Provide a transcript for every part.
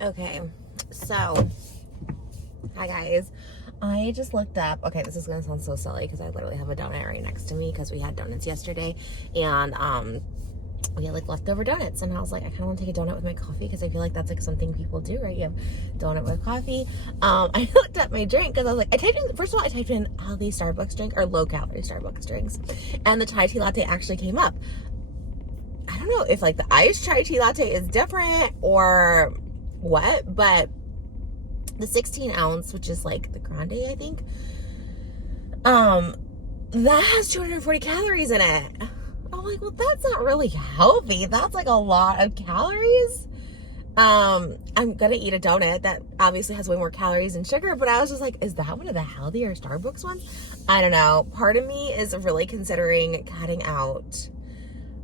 Okay, so, hi guys. I just looked up, okay, this is gonna sound so silly because I literally have a donut right next to me because we had donuts yesterday, and we had like leftover donuts, and I was like, I kind of want to take a donut with my coffee because I feel like that's like something people do, right? You have donut with coffee. I looked up my drink because I was like, first of all, I typed in healthy Starbucks drink or low calorie Starbucks drinks, and the chai tea latte actually came up. I don't know if like the iced chai tea latte is different or what, but the 16 ounce, which is like the grande, I think, that has 240 calories in it. I'm like, well, that's not really healthy. That's like a lot of calories. I'm gonna eat a donut that obviously has way more calories and sugar, but I was just like, is that one of the healthier Starbucks ones? I don't know. Part of me is really considering cutting out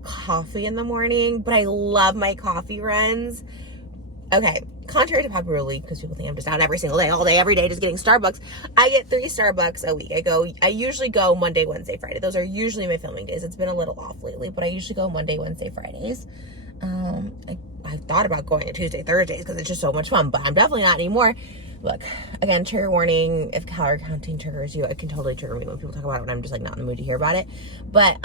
coffee in the morning, but I love my coffee runs. Okay, contrary to popular belief, because people think I'm just out every single day, all day, every day, just getting Starbucks, I get 3 Starbucks a week. I usually go Monday, Wednesday, Friday. Those are usually my filming days. It's been a little off lately, but I usually go Monday, Wednesday, Fridays. I thought about going to Tuesday, Thursdays, because it's just so much fun, but I'm definitely not anymore. Look, again, trigger warning, if calorie counting triggers you, it can totally trigger me when people talk about it when I'm just like not in the mood to hear about it. But,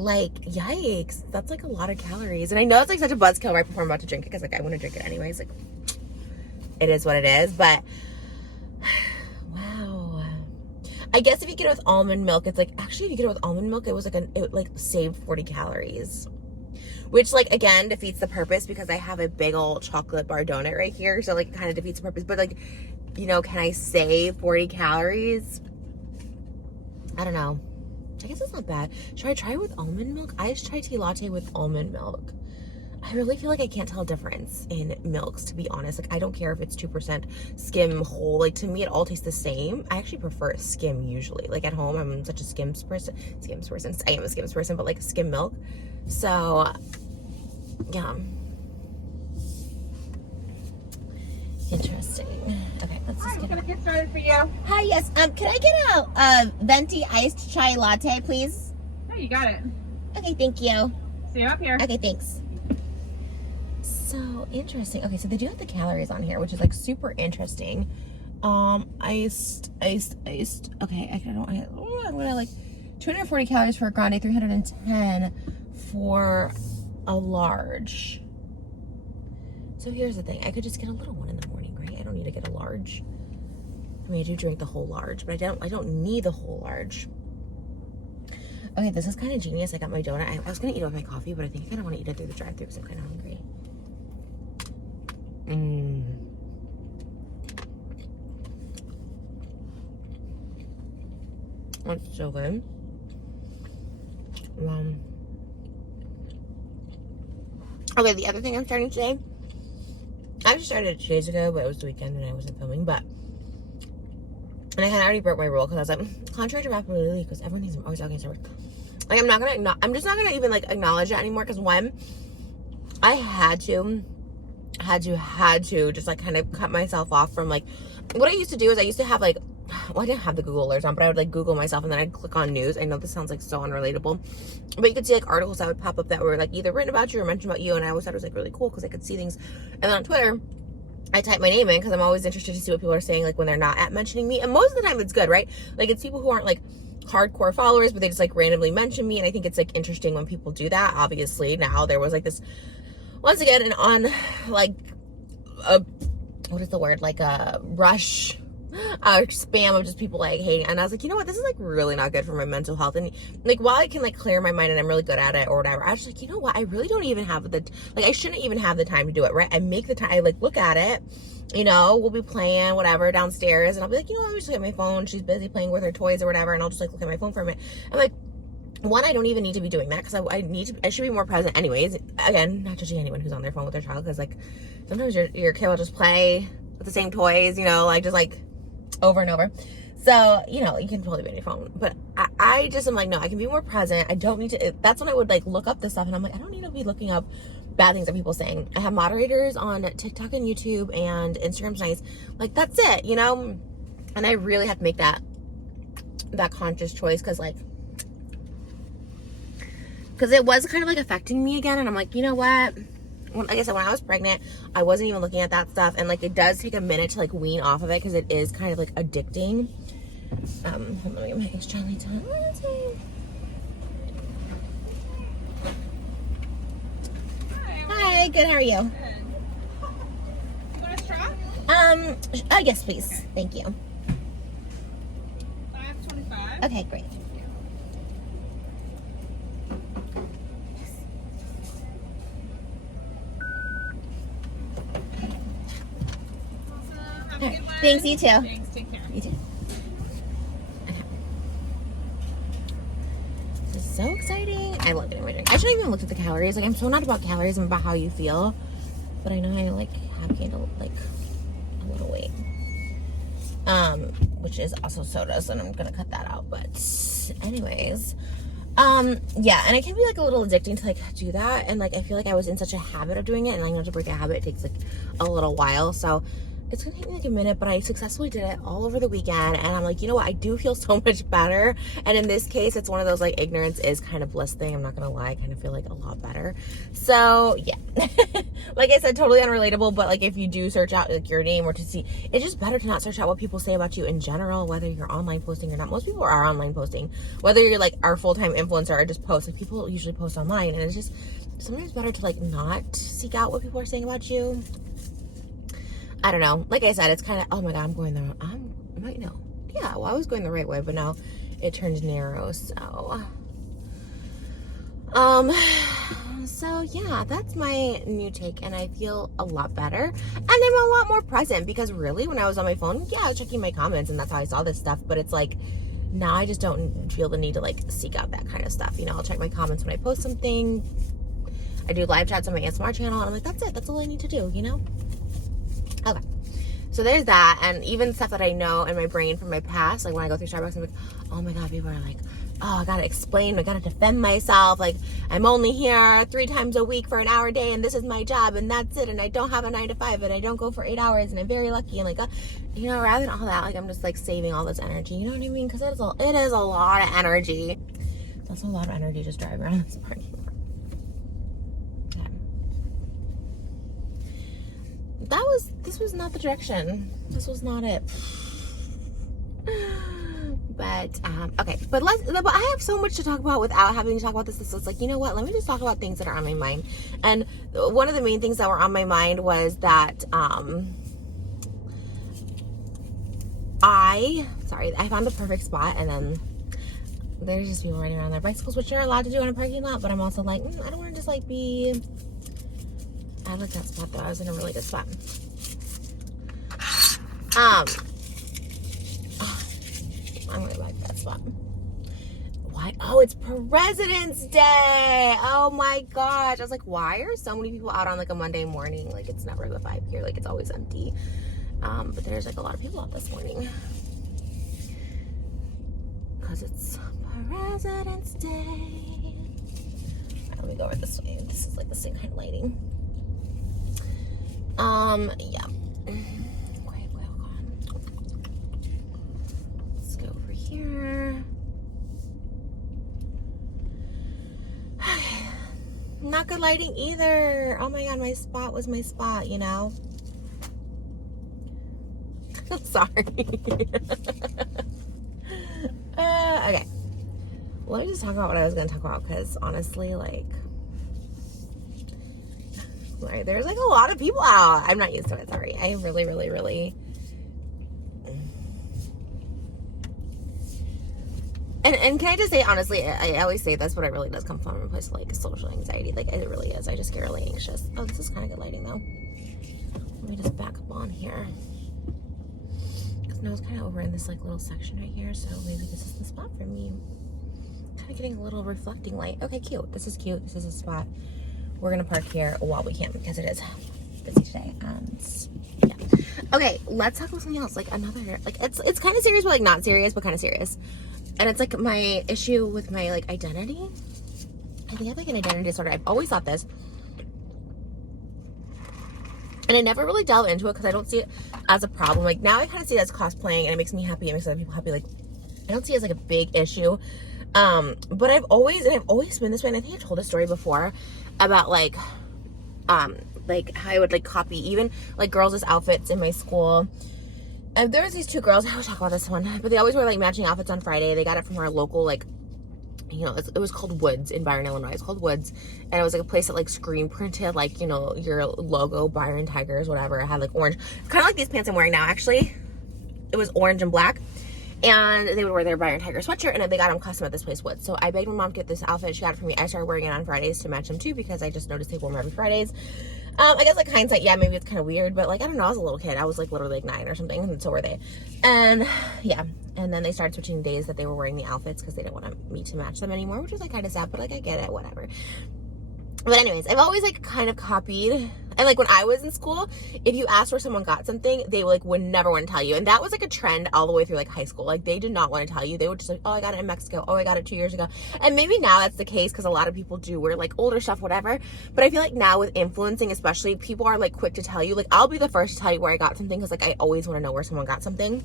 like, yikes, that's like a lot of calories. And I know it's like such a buzzkill right before I'm about to drink it because like I want to drink it anyways. Like, it is what it is. But wow, I guess if you get it with almond milk, it's like, actually if you get it with almond milk, it was like it like saved 40 calories, which like again defeats the purpose because I have a big old chocolate bar donut right here, so like it kind of defeats the purpose. But like, you know, can I save 40 calories? I don't know. I guess it's not bad. Should I try it with almond milk? Iced chai tea latte with almond milk. I really feel like I can't tell a difference in milks, to be honest. Like, I don't care if it's 2% skim whole. Like, to me, it all tastes the same. I actually prefer skim usually. Like, at home, I'm such a skims person. I am a skims person, but like skim milk. So, yeah. Interesting. Okay, let's just gonna get started for you. Hi, yes. Can I get a venti iced chai latte, please? Oh, you got it. Okay, thank you. See you up here. Okay, thanks. So interesting. Okay, so they do have the calories on here, which is like super interesting. Iced. Okay, I'm gonna like 240 calories for a grande, 310 for a large. So here's the thing. I could just get a little one in the morning, right? I don't need to get a large. I mean, I do drink the whole large, but I don't need the whole large. Okay, this is kind of genius. I got my donut. I was gonna eat it with my coffee, but I think I kind of want to eat it through the drive-thru because I'm kind of hungry. That's so good. Okay, the other thing I'm starting today, I actually started it 2 days ago, but it was the weekend and I wasn't filming, and I had already broke my rule because I was like, contrary to popular belief, because everyone thinks I'm always talking Starbucks. Like, I'm just not gonna even like acknowledge it anymore, because when I had to just like kind of cut myself off from like, what I used to do is I used to have like, well, I didn't have the Google alerts on, but I would like Google myself and then I'd click on news. I know this sounds like so unrelatable, but you could see like articles that would pop up that were like either written about you or mentioned about you, and I always thought it was like really cool because I could see things. And then on Twitter, I type my name in because I'm always interested to see what people are saying, like when they're not at mentioning me. And most of the time it's good, right? Like, it's people who aren't like hardcore followers, but they just like randomly mention me. And I think it's like interesting when people do that. Obviously now there was like this, once again, and on like a, what is the word? Like a rush, spam of just people like hating. And I was like, you know what? This is like really not good for my mental health. And like, while I can like clear my mind and I'm really good at it or whatever, I was just like, you know what? I really don't even have the, like, I shouldn't even have the time to do it, right? I make the time, I like look at it, you know, we'll be playing whatever downstairs and I'll be like, you know what? Let me just look at my phone. She's busy playing with her toys or whatever. And I'll just like look at my phone for a minute. I'm like, one, I don't even need to be doing that because I should be more present anyways. Again, not judging anyone who's on their phone with their child, because like sometimes your kid will just play with the same toys, you know, like just like over and over. So, you know, you can totally be on your phone, but I just am like, no, I can be more present. I don't need to. That's when I would like look up this stuff and I'm like, I don't need to be looking up bad things that people saying. I have moderators on TikTok and YouTube, and Instagram's nice. Like, that's it, you know? And I really have to make that conscious choice, because it was kind of like affecting me again. And I'm like, you know what? like I said, when I was pregnant, I wasn't even looking at that stuff, and like it does take a minute to like wean off of it because it is kind of like addicting. Hold on, let me get my extra light on. Oh, that's fine. Hi, good. How are you? Good. You want a straw? Yes, please. Thank you. 5.25. Okay, great. Awesome. Have a good one. Thanks, you too. Thanks. Take care. You too. This is so exciting. I love getting my drink. I shouldn't even look at the calories. Like, I'm so not about calories. I'm about how you feel. But I know I like have gained like a little weight. Which is also soda, so I'm gonna cut that out. But anyways, yeah, and it can be like a little addicting to like do that, and like I feel like I was in such a habit of doing it, and I know to break a habit it takes like a little while, so it's gonna take me like a minute, but I successfully did it all over the weekend, and I'm like, you know what, I do feel so much better. And in this case, it's one of those like ignorance is kind of bliss thing. I'm not gonna lie, I kind of feel like a lot better. So yeah. Like I said, totally unrelatable, but like if you do search out like your name or to see, it's just better to not search out what people say about you in general, whether you're online posting or not. Most people are online posting, whether you're like our full-time influencer or just post. Like people usually post online, and it's just sometimes better to like not seek out what people are saying about you. I don't know. Like I said, it's kind of, oh my God, I'm going the wrong, yeah, well, I was going the right way, but now it turns narrow, so. So yeah, that's my new take, and I feel a lot better, and I'm a lot more present, because really, when I was on my phone, yeah, I was checking my comments, and that's how I saw this stuff, but it's like, now I just don't feel the need to like seek out that kind of stuff, you know. I'll check my comments when I post something. I do live chats on my ASMR channel, and I'm like, that's it, that's all I need to do, you know. Okay, so there's that, and even stuff that I know in my brain from my past, like when I go through Starbucks, I'm like, oh my God, people are like, oh, I gotta explain, I gotta defend myself, like, I'm only here 3 times a week for an hour a day, and this is my job, and that's it, and I don't have a 9 to 5, and I don't go for 8 hours, and I'm very lucky, and like, you know, rather than all that, like, I'm just like saving all this energy, you know what I mean, because it is a lot of energy. It's also a lot of energy just driving around this parking lot. This was not the direction. This was not it. But, okay. But I have so much to talk about without having to talk about this. So it's like, you know what? Let me just talk about things that are on my mind. And one of the main things that were on my mind was that, I found the perfect spot, and then there's just people riding around their bicycles, which you're allowed to do in a parking lot, but I'm also like, I don't want to just like be... I like that spot though. I was in a really good spot. I really like that spot. Why? Oh, it's President's Day. Oh my gosh. I was like, why are so many people out on like a Monday morning? Like, it's never the vibe here. Like, it's always empty. But there's like a lot of people out this morning. Because it's President's Day. All right, let me go over this way. This is like the same kind of lighting. Yeah. Quiet, let's go over here. Not good lighting either. Oh my God, my spot was my spot, you know? I'm sorry. Okay. Let me just talk about what I was going to talk about, because honestly, like, there's like a lot of people out. I'm not used to it, sorry. I really and can I just say, honestly, I always say this, but it really does come from a place of like social anxiety. Like, it really is. I just get really anxious. Oh, this is kind of good lighting though. Let me just back up on here, because now it's kind of over in this like little section right here, so maybe this is the spot for me. Kind of getting a little reflecting light. Okay, cute. This is cute. This is a spot. We're gonna park here while we can, because it is busy today. And yeah. Okay, let's talk about something else. Like another, like it's kind of serious, but like not serious, but kind of serious. And it's like my issue with my like identity. I think I have like an identity disorder. I've always thought this, and I never really delve into it because I don't see it as a problem. Like now I kind of see it as cosplaying, and it makes me happy. It makes other people happy. Like I don't see it as like a big issue. But I've always been this way, and I think I told this story before about like like how I would like copy even like girls' outfits in my school. And there was these two girls, I always talk about this one, but they always wear like matching outfits on Friday. They got it from our local, like, you know, it was called Woods in Byron, Illinois. It's called Woods. And it was like a place that like screen printed like, you know, your logo, Byron Tigers, whatever. It had like orange. It's kind of like these pants I'm wearing now, actually. It was orange and black. And they would wear their Byron Tiger sweatshirt, and they got them custom at this place, Woods. So I begged my mom to get this outfit. She got it for me. I started wearing it on Fridays to match them too, because I just noticed they wore them every Fridays. I guess like hindsight, yeah, maybe it's kind of weird, but like, I don't know, I was a little kid. I was like literally like 9 or something, and so were they. And yeah, and then they started switching days that they were wearing the outfits because they didn't want me to match them anymore, which was like kind of sad, but like I get it, whatever. But anyways, I've always like kind of copied, and like when I was in school, if you asked where someone got something, they like would never want to tell you. And that was like a trend all the way through like high school. Like they did not want to tell you. They would just like, oh, I got it in Mexico. Oh, I got it 2 years ago. And maybe now that's the case because a lot of people do wear like older stuff, whatever. But I feel like now with influencing, especially, people are like quick to tell you. Like I'll be the first to tell you where I got something because like I always want to know where someone got something.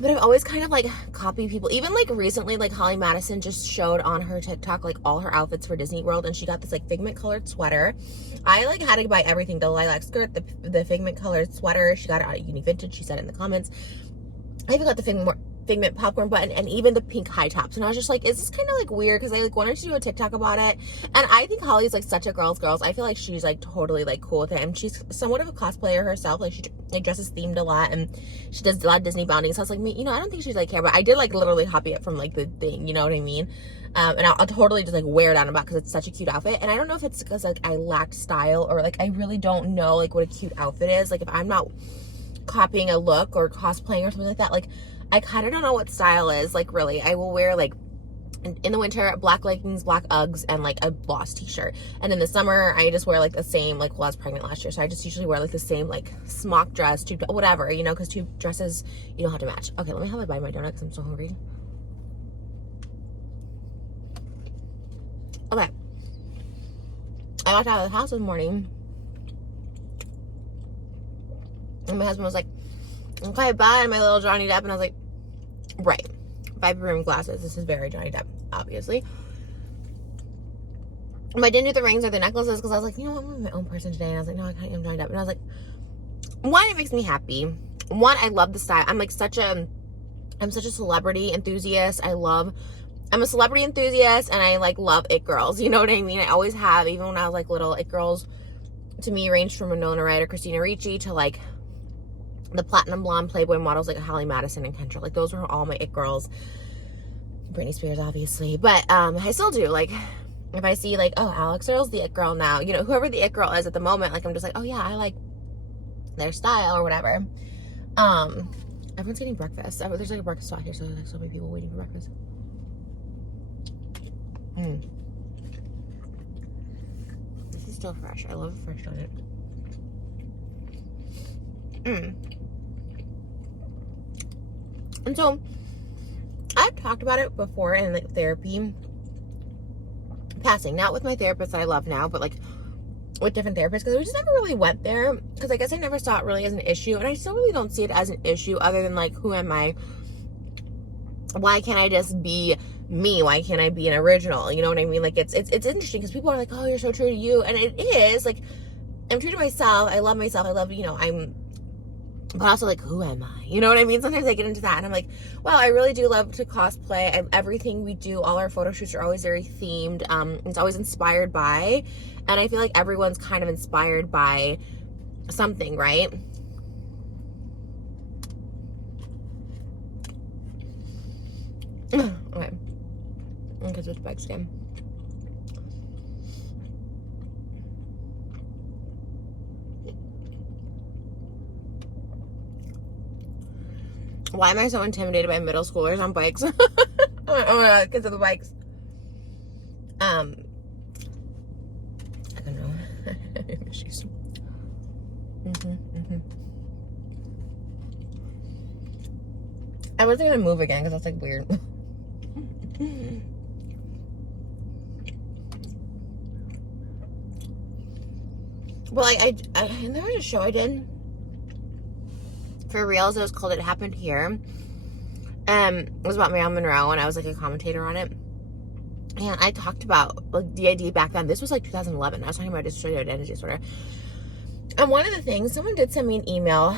But I've always kind of like copied people. Even like recently, like Holly Madison just showed on her TikTok like all her outfits for Disney World, and she got this like figment colored sweater. I like had to buy everything: the lilac skirt, the figment colored sweater. She got it at Uni Vintage. She said it in the comments. I even got the figment popcorn button, and even the pink high tops. And I was just like, is this kind of like weird? Because I like wanted to do a TikTok about it. And I think Holly's like such a girls. I feel like she's like totally like cool with it, and she's somewhat of a cosplayer herself. Like she like dresses themed a lot, and she does a lot of Disney bounding. So I was like, you know, I don't think she's like care, but I did like literally copy it from like the thing, you know what I mean? And I'll totally just like wear it out and about because it's such a cute outfit. And I don't know if it's because like I lacked style, or like I really don't know like what a cute outfit is. Like if I'm not copying a look or cosplaying or something like that, like I kind of don't know what style is. Like really, I will wear like in the winter black leggings, black Uggs, and like a Boss t-shirt. And in the summer I just wear like the same, like, well, I was pregnant last year, so I just usually wear like the same like smock dress, whatever, you know, because two dresses you don't have to match. Okay, let me have a bite of my donut because I'm so hungry. Okay, I walked out of the house this morning and my husband was like, okay, bye, and my little Johnny Depp, and I was like, right, 5 glasses. This is very Johnny Depp, obviously. But I didn't do the rings or the necklaces because I was like, you know what, I'm my own person today. And I was like, no, I can't. I'm Johnny Depp. And I was like, one, it makes me happy. One, I love the style. I'm such a celebrity enthusiast. I'm a celebrity enthusiast, and I like love it girls. You know what I mean? I always have. Even when I was like little, it girls to me ranged from Winona Ryder, Christina Ricci to like the platinum blonde Playboy models like Holly Madison and Kendra. Like those were all my it girls. Britney Spears, obviously, but I still do. Like if I see like, oh, Alex Earl's the it girl now, you know, whoever the it girl is at the moment, like I'm just like, oh yeah, I like their style or whatever. Everyone's getting breakfast. There's like a breakfast spot here, so there's so many people waiting for breakfast. This is still fresh. I love a fresh donut. And so I've talked about it before in like therapy passing, not with my therapist that I love now, but like with different therapists, because we just never really went there because I guess I never saw it really as an issue, and I still really don't see it as an issue other than like, who am I? Why can't I just be me? Why can't I be an original? You know what I mean? Like it's interesting because people are like, oh, you're so true to you, and it is like I'm true to myself. I love myself. I love, you know, but also like, who am I? You know what I mean? Sometimes I get into that and I'm like, well, I really do love to cosplay. Everything we do, all our photo shoots are always very themed. It's always inspired by, and I feel like everyone's kind of inspired by something, right? Okay. I'm gonna switch bikes again. Why am I so intimidated by middle schoolers on bikes? Oh my god, because of the bikes. I don't know. Issues. I wasn't gonna move again because that's like weird. Well, and there was a show I did for reals. It was called It Happened Here. It was about Marilyn Monroe, and I was like a commentator on it. And I talked about like DID back then. This was like 2011. I was talking about dissociative identity disorder. And one of the things, someone did send me an email,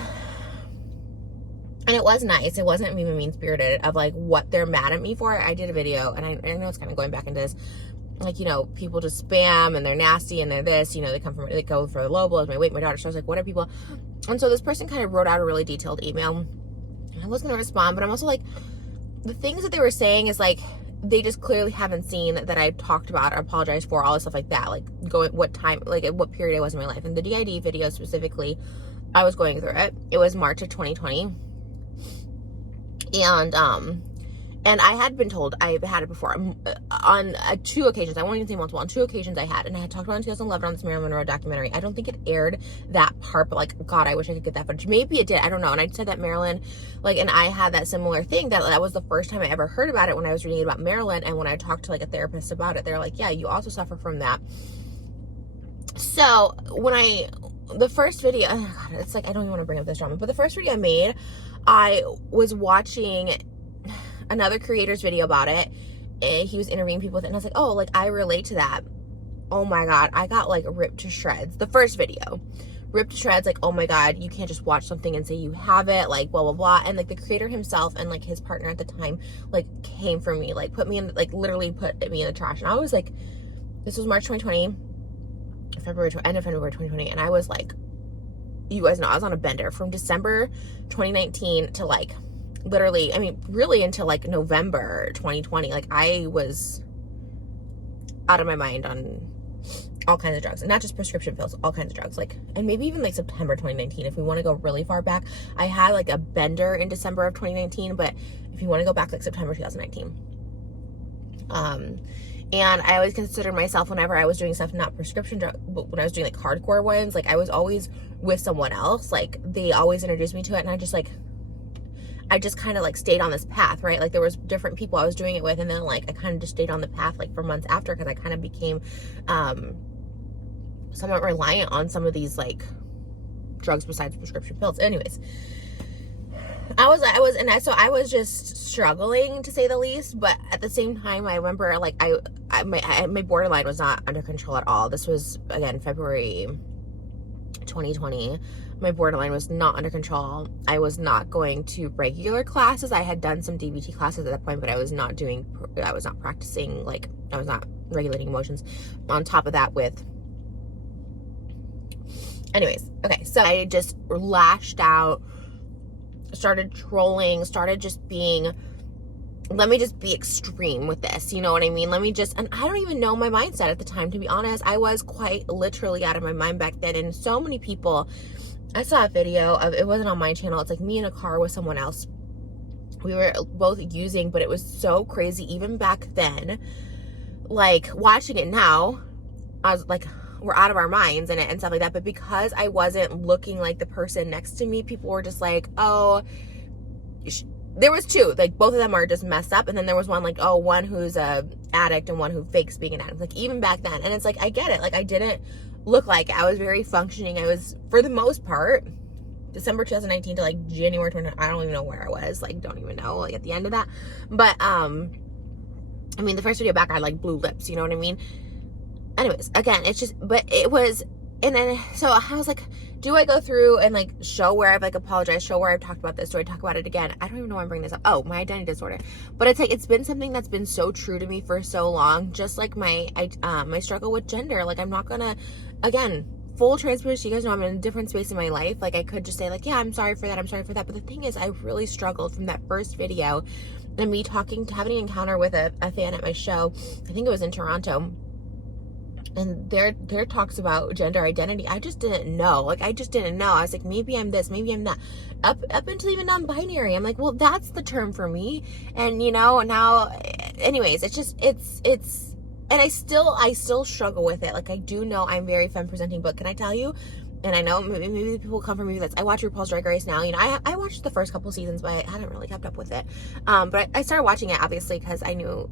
and it was nice. It wasn't even mean-spirited of like what they're mad at me for. I did a video, and I know it's kind of going back into this, like, you know, people just spam and they're nasty and they're this, you know, they go for the low blows, my weight, my daughter. So I was like, what are people? And so this person kind of wrote out a really detailed email. I was going to respond, but I'm also like, the things that they were saying is like, they just clearly haven't seen that I talked about or apologized for all this stuff like that, like going what time, like at what period I was in my life. And the DID video specifically, I was going through it. It was March of 2020, and I had been told I've had it before on 2 occasions. I won't even say multiple. On 2 occasions I had, and I had talked about it in 2011 on this Marilyn Monroe documentary. I don't think it aired that part, but like, God, I wish I could get that footage. Maybe it did. I don't know. And I said that Marilyn, like, and I had that similar thing that was the first time I ever heard about it when I was reading about Marilyn. And when I talked to like a therapist about it, they're like, yeah, you also suffer from that. So when the first video, oh God, it's like, I don't even want to bring up this drama, but the first video I made, I was watching another creator's video about it, and he was interviewing people with it, and I was like, oh, like, I relate to that. Oh my God, I got like ripped to shreds. The first video, ripped to shreds, like, oh my God, you can't just watch something and say you have it, like, blah, blah, blah. And like the creator himself and like his partner at the time, like, came for me, like put me in, like literally put me in the trash. And I was like, this was March 2020, end of February 2020. And I was like, you guys know, I was on a bender from December 2019 to like, literally, I mean, really until like November 2020. Like, I was out of my mind on all kinds of drugs, and not just prescription pills, all kinds of drugs. Like, and maybe even like September 2019, if we want to go really far back. I had like a bender in December of 2019, but if you want to go back, like September 2019. And I always considered myself, whenever I was doing stuff, not prescription drug, but when I was doing like hardcore ones, like I was always with someone else. Like, they always introduced me to it, and I just kind of like stayed on this path, right? Like, there was different people I was doing it with, and then like I kind of just stayed on the path like for months after, because I kind of became somewhat reliant on some of these like drugs besides prescription pills. Anyways, I was just struggling, to say the least. But at the same time, I remember like my borderline was not under control at all. This was, again, February 2020. My borderline was not under control. I was not going to regular classes. I had done some DBT classes at that point, but I was not practicing, like, I was not regulating emotions. On top of that, anyways, okay, so I just lashed out, started trolling, started just being, let me just be extreme with this, you know what I mean? And I don't even know my mindset at the time, to be honest. I was quite literally out of my mind back then, and so many people, I saw a video of, it wasn't on my channel, it's like me in a car with someone else. We were both using, but it was so crazy even back then. Like, watching it now, I was like, we're out of our minds and stuff like that. But because I wasn't looking like the person next to me, people were just like, oh, there was 2, like, both of them are just messed up. And then there was one, like, oh, one who's a addict and one who fakes being an addict. Like, even back then. And it's like, I get it. Like, I didn't look like I was very functioning. I was, for the most part, December 2019 to like January 20, I don't even know where I was, like, don't even know, like, at the end of that. But I mean, the first video back, I had like blue lips, you know what I mean? Anyways, again, it's just, but it was, and then, so I was like, do I go through and like show where I've like apologized, show where I've talked about this, do I talk about it again? I don't even know why I'm bringing this up. Oh, my identity disorder. But it's like, it's been something that's been so true to me for so long, just like my struggle with gender. Like, I'm not gonna, again, full transparency, you guys know I'm in a different space in my life. Like, I could just say like, yeah, I'm sorry for that, I'm sorry for that. But the thing is, I really struggled from that first video, and me having an encounter with a fan at my show. I think it was in Toronto. And their talks about gender identity, I just didn't know. Like, I just didn't know. I was like, maybe I'm this, maybe I'm that. Up until even non-binary. I'm like, well, that's the term for me. And, you know, now, anyways, it's just, it's, and I still struggle with it. Like, I do know I'm very femme presenting, but can I tell you, and I know maybe people come from me that's, I watch RuPaul's Drag Race now. You know, I watched the first couple seasons, but I hadn't really kept up with it. But I started watching it, obviously, because I knew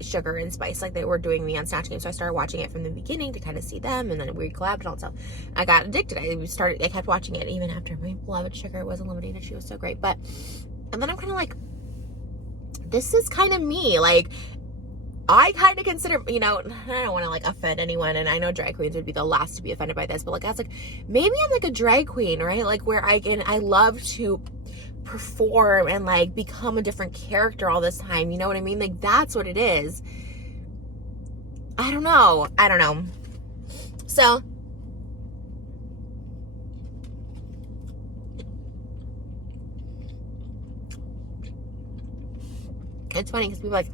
Sugar and Spice, like, they were doing me on Snatch Game. So I started watching it from the beginning to kind of see them, and then we collabed and all that stuff. I got addicted. I kept watching it even after my beloved Sugar was eliminated. She was so great. And then I'm kind of like, this is kind of me. Like, I kind of consider, you know, I don't want to like offend anyone, and I know drag queens would be the last to be offended by this, but like I was like, maybe I'm like a drag queen, right? Like where I love to perform and like become a different character all this time, you know what I mean? Like that's what it is. I don't know. So it's funny because people are like,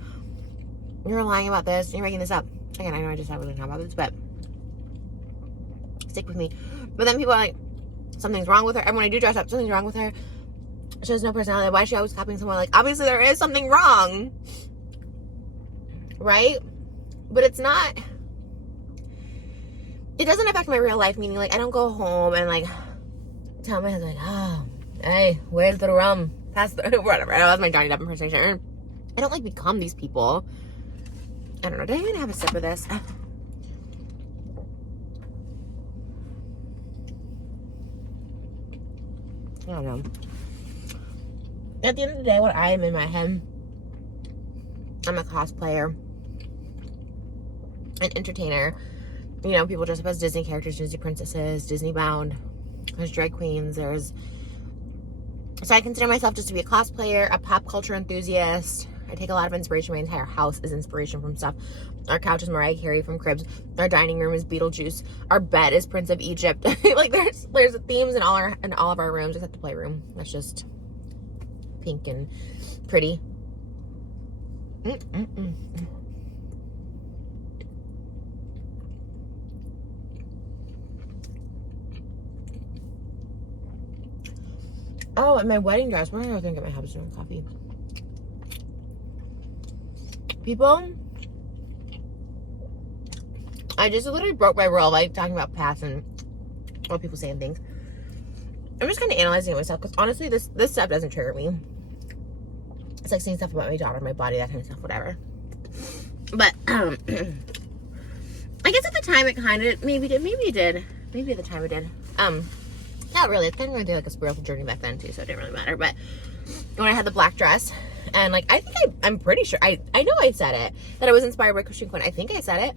you're lying about this, you're making this up. Again, I know I just haven't really talked about this, but stick with me. But then people are like, something's wrong with her. And when I do dress up, something's wrong with her. She has no personality. Why is she always copying someone? Like, obviously there is something wrong, right? But it's not, it doesn't affect my real life, meaning like I don't go home and like tell my husband, like, oh, hey, where's the rum? Pass the, whatever. That was my Johnny Depp impersonation. I don't like become these people. I don't know. Did I even have a sip of this? I don't know. At the end of the day, what I am in my head, I'm a cosplayer, an entertainer. You know, people dress up as Disney characters, Disney princesses, Disney bound. There's drag queens. So I consider myself just to be a cosplayer, a pop culture enthusiast. I take a lot of inspiration. My entire house is inspiration from stuff. Our couch is Mariah Carey from Cribs. Our dining room is Beetlejuice. Our bed is Prince of Egypt. Like there's themes in all of our rooms except the playroom. That's just pink and pretty. Oh, and my wedding dress. When am I gonna get my husband coffee? People, I just literally broke my rule, like talking about past and what people say and things. I'm just kind of analyzing it myself because honestly, this stuff doesn't trigger me. It's like saying stuff about my daughter, my body, that kind of stuff, whatever. But I guess at the time it kind of maybe it did. Maybe at the time it did. Not really. It didn't really do like a spiritual journey back then too, so it didn't really matter. But when I had the black dress, and like I think I'm pretty sure I know I said it that I was inspired by Christine Quinn. I think I said it.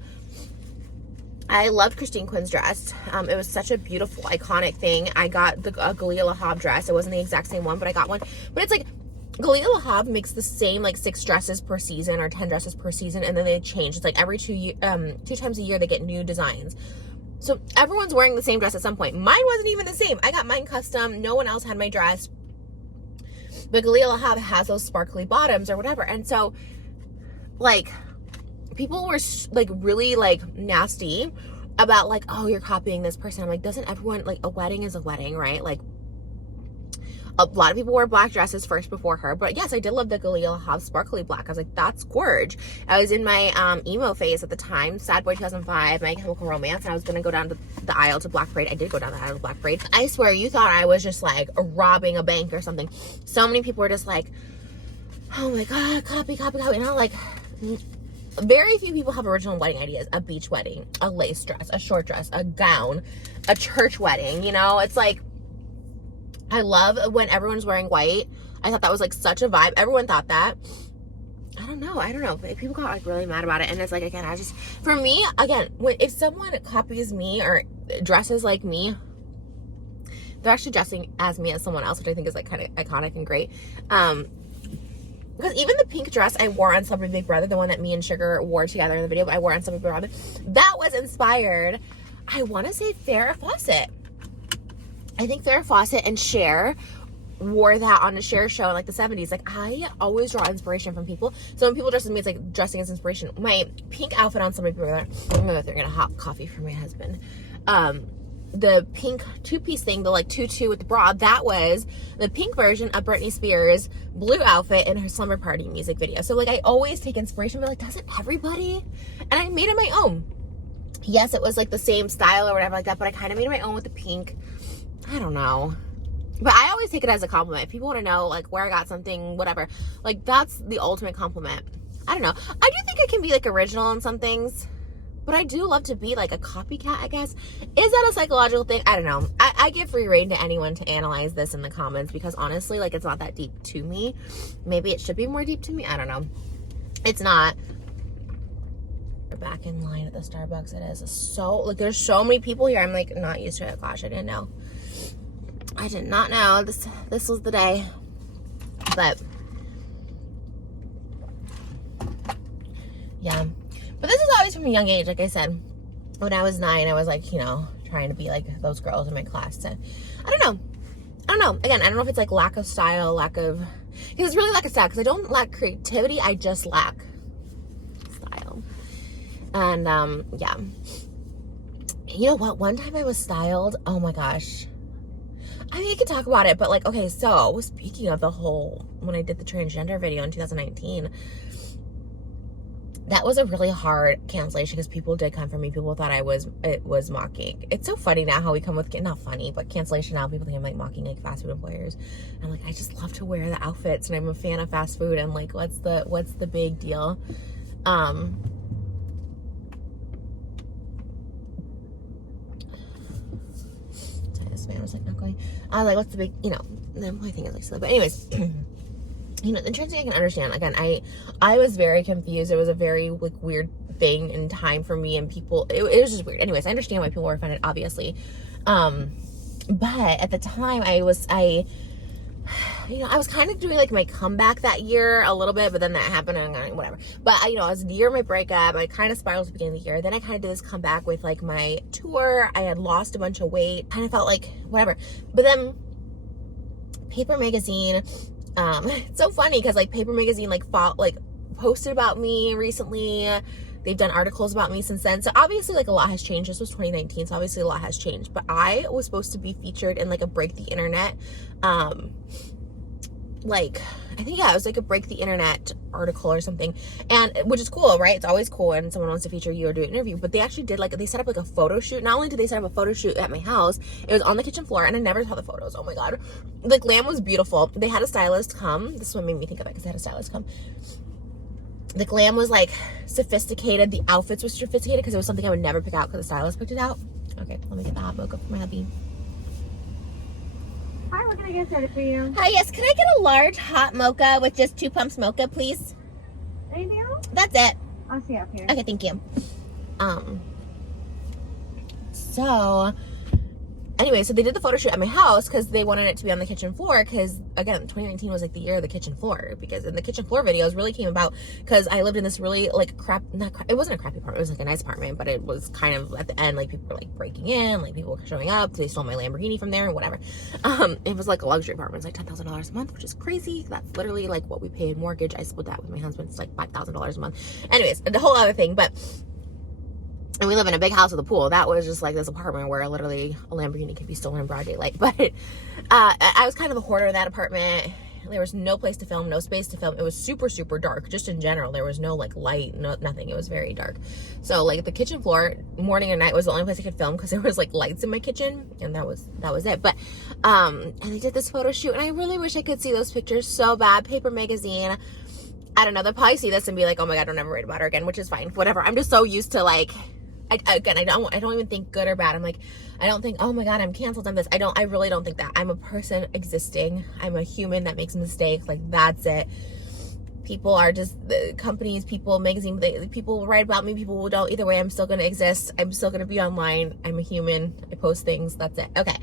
I loved Christine Quinn's dress. It was such a beautiful, iconic thing. I got the Galila Lahab dress. It wasn't the exact same one, but I got one. But it's like Galila Lahab makes the same like 6 dresses per season or 10 dresses per season, and then they change. It's like every 2 times a year they get new designs. So everyone's wearing the same dress at some point. Mine wasn't even the same. I got mine custom. No one else had my dress. But Galila Lahab has those sparkly bottoms or whatever. And so, like, people were, like, really, like, nasty about, like, oh, you're copying this person. I'm like, doesn't everyone, like, a wedding is a wedding, right? Like, a lot of people wore black dresses first before her. But yes, I did love the Galila Lahab sparkly black. I was like, that's gorge. I was in my emo phase at the time, Sad Boy 2005, My Chemical Romance, and I was going to go down to the aisle to Black Parade. I did go down the aisle to Black Parade. I swear, you thought I was just like robbing a bank or something. So many people were just like, oh my God, copy. And I'm like, very few people have original wedding ideas. A beach wedding, a lace dress, a short dress, a gown, a church wedding, you know? It's like, I love when everyone's wearing white. I thought that was like such a vibe. Everyone thought that. I don't know. People got like really mad about it. And it's like, again, for me, again, if someone copies me or dresses like me, they're actually dressing as me as someone else, which I think is like kind of iconic and great. Because even the pink dress I wore on Celebrity Big Brother, the one that me and Sugar wore together in the video, but I wore on Celebrity Big Brother, that was inspired, I want to say Farrah Fawcett. I think Farrah Fawcett and Cher wore that on a Cher show in like the 70s. Like, I always draw inspiration from people. So when people dress as me, it's like dressing as inspiration. My pink outfit on Celebrity Big Brother, I'm gonna get a hot coffee for my husband. The pink 2-piece thing, the like tutu with the bra, that was the pink version of Britney Spears' blue outfit in her Slumber Party music video. So like, I always take inspiration, but like, doesn't everybody? And I made it my own. Yes, it was like the same style or whatever like that, but I kind of made it my own with the pink. I don't know. But I always take it as a compliment. If people want to know, like, where I got something, whatever. Like, that's the ultimate compliment. I don't know. I do think I can be, like, original in some things. But I do love to be, like, a copycat, I guess. Is that a psychological thing? I don't know. I give free rein to anyone to analyze this in the comments. Because, honestly, like, it's not that deep to me. Maybe it should be more deep to me. I don't know. It's not. We're back in line at the Starbucks. It is so, like, there's so many people here. I'm like not used to it. Gosh, I didn't know. I did not know this was the day. But yeah, but this is always from a young age. Like I said, when I was 9, I was like, you know, trying to be like those girls in my class. So I don't know. Again, I don't know if it's like lack of style, because it's really lack of style, because I don't lack creativity, I just lack style. And yeah, you know what, one time I was styled, oh my gosh, I mean, you could talk about it, but like, okay, so speaking of the whole, when I did the transgender video in 2019, that was a really hard cancellation because people did come for me. People thought it was mocking. It's so funny now how we come with, not funny, but cancellation now. People think I'm like mocking like fast food employers. And I'm like, I just love to wear the outfits, and I'm a fan of fast food. And like, what's the big deal? This man was like not going. I was like, what's the big? You know, the employee thing is like silly. But anyways. You know, the trans thing I can understand. Again, I was very confused. It was a very like weird thing in time for me, and people, it was just weird. Anyways, I understand why people were offended, obviously. But at the time I was kind of doing like my comeback that year a little bit, but then that happened and whatever. But you know, I was the year of my breakup. I kind of spiraled at the beginning of the year. Then I kind of did this comeback with like my tour. I had lost a bunch of weight. Kind of felt like whatever. But then Paper Magazine, it's so funny because like Paper Magazine like posted about me recently. They've done articles about me since then. So obviously like a lot has changed. This was 2019, so obviously a lot has changed. But I was supposed to be featured in like a Break the Internet, like, I think, yeah, it was like a Break the Internet article or something, and which is cool, right? It's always cool when someone wants to feature you or do an interview. But they actually did they set up like a photo shoot. Not only did they set up a photo shoot at my house, it was on the kitchen floor, and I never saw the photos. Oh my god, the glam was beautiful. They had a stylist come. This is what made me think of it, because they had a stylist come. The glam was like sophisticated. The outfits were sophisticated because it was something I would never pick out because the stylist picked it out. Okay, let me get the hot mocha for my hubby. Hi, what can I get started for you? Hi, yes, can I get a large hot mocha with just 2 pumps mocha, please? Anything else? That's it. I'll see you up here. Okay, thank you. So anyway, so they did the photo shoot at my house because they wanted it to be on the kitchen floor, because again, 2019 was like the year of the kitchen floor, because in the kitchen floor videos really came about because I lived in this really like it wasn't a crappy apartment, it was like a nice apartment, but it was kind of at the end, like people were like breaking in, like people were showing up, they stole my Lamborghini from there and whatever. It was like a luxury apartment. It's like $10,000 a month, which is crazy. That's literally like what we pay in mortgage. I split that with my husband. It's like $5,000 a month. Anyways, the whole other thing, but and we live in a big house with a pool. That was just like this apartment where literally a Lamborghini could be stolen in broad daylight. But I was kind of the hoarder of that apartment. There was no place to film, no space to film. It was super, super dark. Just in general, there was no like light, nothing. It was very dark. So like the kitchen floor, morning and night, was the only place I could film because there was like lights in my kitchen, and that was it. But and they did this photo shoot, and I really wish I could see those pictures so bad. Paper Magazine. I don't know. They'll probably see this and be like, "Oh my god, don't ever write about her again," which is fine. Whatever. I'm just so used to like. I don't even think good or bad. I'm like, I don't think, oh my god, I'm canceled on this. I really don't think that. I'm a person existing. I'm a human that makes mistakes. Like, that's it. People are just the companies, people, magazine, people write about me, people don't. Either way, I'm still going to exist. I'm still going to be online. I'm a human. I post things. That's it. Okay.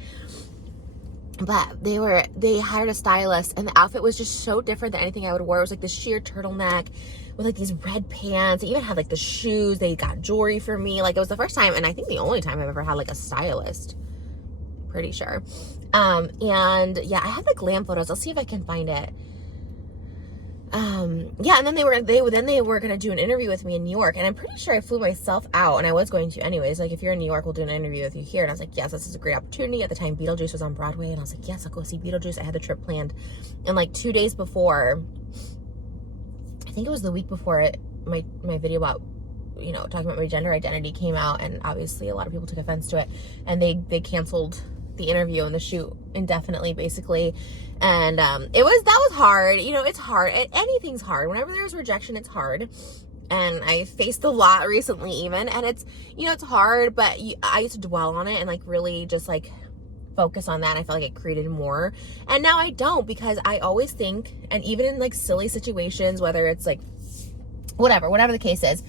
But they hired a stylist, and the outfit was just so different than anything I would wear. It was like this sheer turtleneck with like these red pants. They even had like the shoes. They got jewelry for me. Like, it was the first time, and I think the only time I've ever had like a stylist. Pretty sure. And yeah, I have the glam photos. I'll see if I can find it. Yeah, and then they were gonna do an interview with me in New York, and I'm pretty sure I flew myself out, and I was going to anyways. Like, if you're in New York, we'll do an interview with you here. And I was like, yes, this is a great opportunity. At the time, Beetlejuice was on Broadway, and I was like, yes, I'll go see Beetlejuice. I had the trip planned, and like 2 days before, I think it was the week before my video about, you know, talking about my gender identity came out, and obviously a lot of people took offense to it, and they canceled the interview and the shoot indefinitely, basically. And that was hard. You know, it's hard. Anything's hard. Whenever there's rejection, it's hard. And I faced a lot recently even, and it's, you know, it's hard, but I used to dwell on it and like really just like focus on that, and I felt like it created more. And now I don't, because I always think, and even in like silly situations, whether it's like whatever the case is,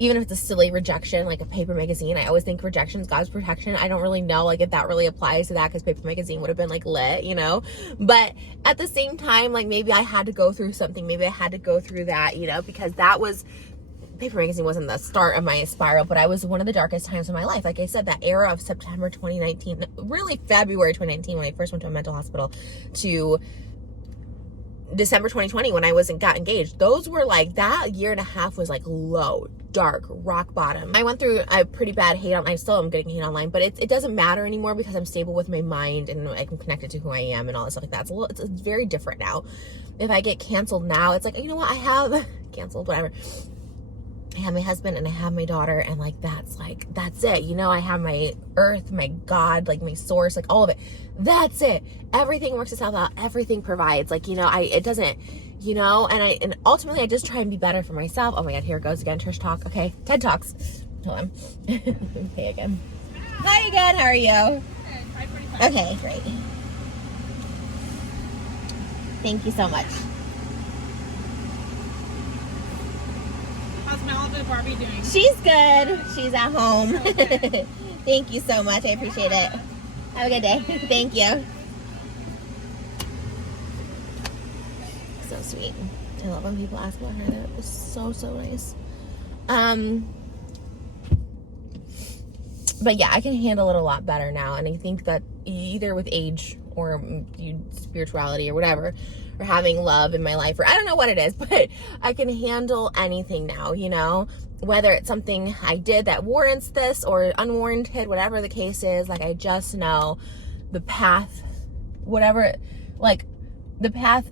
even if it's a silly rejection, like a paper magazine, I always think rejection is God's protection. I don't really know, like, if that really applies to that, because paper magazine would have been, like, lit, you know? But at the same time, like, maybe I had to go through something. Maybe I had to go through that, you know, because that was, paper magazine wasn't the start of my spiral, but I was one of the darkest times of my life. Like I said, that era of September 2019, really February 2019, when I first went to a mental hospital, to December 2020 when I got engaged, those were like, that year and a half was like low, dark, rock bottom. I went through a pretty bad hate online. I still am getting hate online, but it doesn't matter anymore because I'm stable with my mind and I can connect it to who I am and all that stuff like that. It's very different now. If I get canceled now, it's like, you know what, I have canceled, whatever. I have my husband and I have my daughter, and like that's it, you know. I have my earth, my God, like my source, like all of it. That's it. Everything works itself out. Everything provides, like, you know. It doesn't, you know. And ultimately I just try and be better for myself. Oh my God, here it goes again. Trish talk. Okay, TED Talks. Hold on. Okay, again. Hi again. How are you? Good. Okay, great. Thank you so much. How's Malibu Barbie doing? She's good. She's at home. Thank you so much. I appreciate it. Have a good day. Thank you. So sweet. I love when people ask about her. That was so nice. But yeah, I can handle it a lot better now. And I think that either with age or spirituality or whatever, or having love in my life, or I don't know what it is, but I can handle anything now, you know, whether it's something I did that warrants this or unwarranted, whatever the case is. Like, I just know the path, whatever, like the path,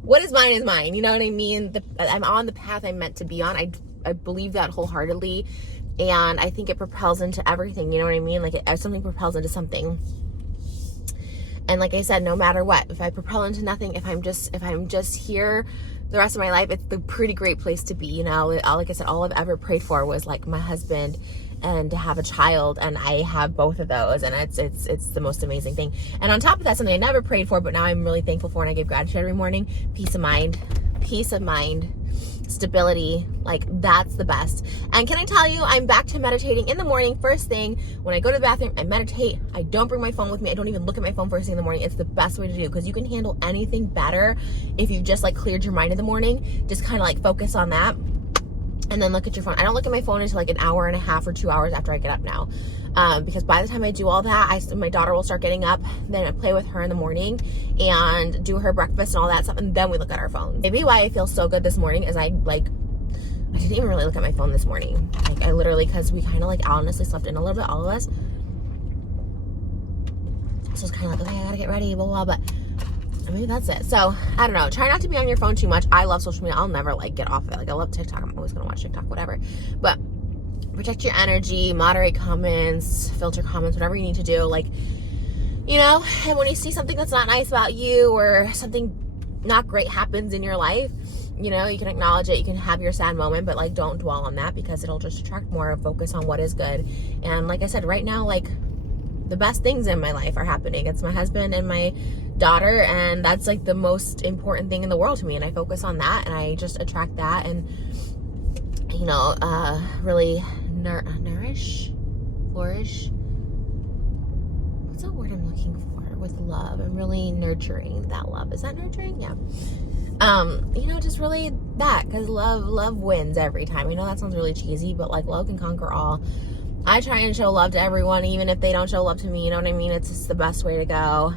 what is mine, you know what I mean? I'm on the path I'm meant to be on. I believe that wholeheartedly. And I think it propels into everything, you know what I mean? Like, something propels into something. And like I said, no matter what, if I propel into nothing, if I'm just here the rest of my life, it's a pretty great place to be, you know. Like I said, all I've ever prayed for was like my husband and to have a child, and I have both of those, and it's the most amazing thing. And on top of that, something I never prayed for, but now I'm really thankful for, and I give gratitude every morning: peace of mind, stability. Like, that's the best. And can I tell you, I'm back to meditating in the morning. First thing when I go to the bathroom, I meditate. I don't bring my phone with me. I don't even look at my phone first thing in the morning. It's the best way to do, because you can handle anything better if you've just like cleared your mind in the morning. Just kind of like focus on that and then look at your phone. I don't look at my phone until like an hour and a half or 2 hours after I get up now. Because by the time I do all that, my daughter will start getting up, then I play with her in the morning and do her breakfast and all that stuff, and then we look at our phones. Maybe why I feel so good this morning is I didn't even really look at my phone this morning. Like, I literally, because we kind of like honestly slept in a little bit, all of us. So it's kind of like, okay, I gotta get ready, blah, blah, blah. But maybe that's it. So, I don't know. Try not to be on your phone too much. I love social media. I'll never like get off of it. Like, I love TikTok. I'm always gonna watch TikTok, whatever. But protect your energy, moderate comments, filter comments, whatever you need to do. Like, you know, and when you see something that's not nice about you or something not great happens in your life, you know, you can acknowledge it. You can have your sad moment, but like, don't dwell on that, because it'll just attract more. Focus on what is good. And like I said, right now, like, the best things in my life are happening. It's my husband and my daughter, and that's like the most important thing in the world to me. And I focus on that, and I just attract that, and, you know, really flourish. What's that word I'm looking for? With love. I'm really nurturing that love. Is that nurturing? Yeah. You know, just really that, because love wins every time. I know that sounds really cheesy, but like, love can conquer all. I try and show love to everyone, even if they don't show love to me, you know what I mean? It's just the best way to go.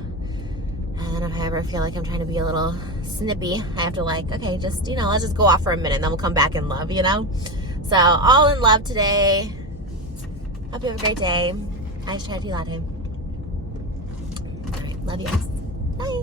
And then if I ever feel like I'm trying to be a little snippy, I have to like, okay, just, you know, let's just go off for a minute, and then we'll come back in love, you know? So, all in love today. Hope you have a great day. I just tried to do that time. All right, love you guys.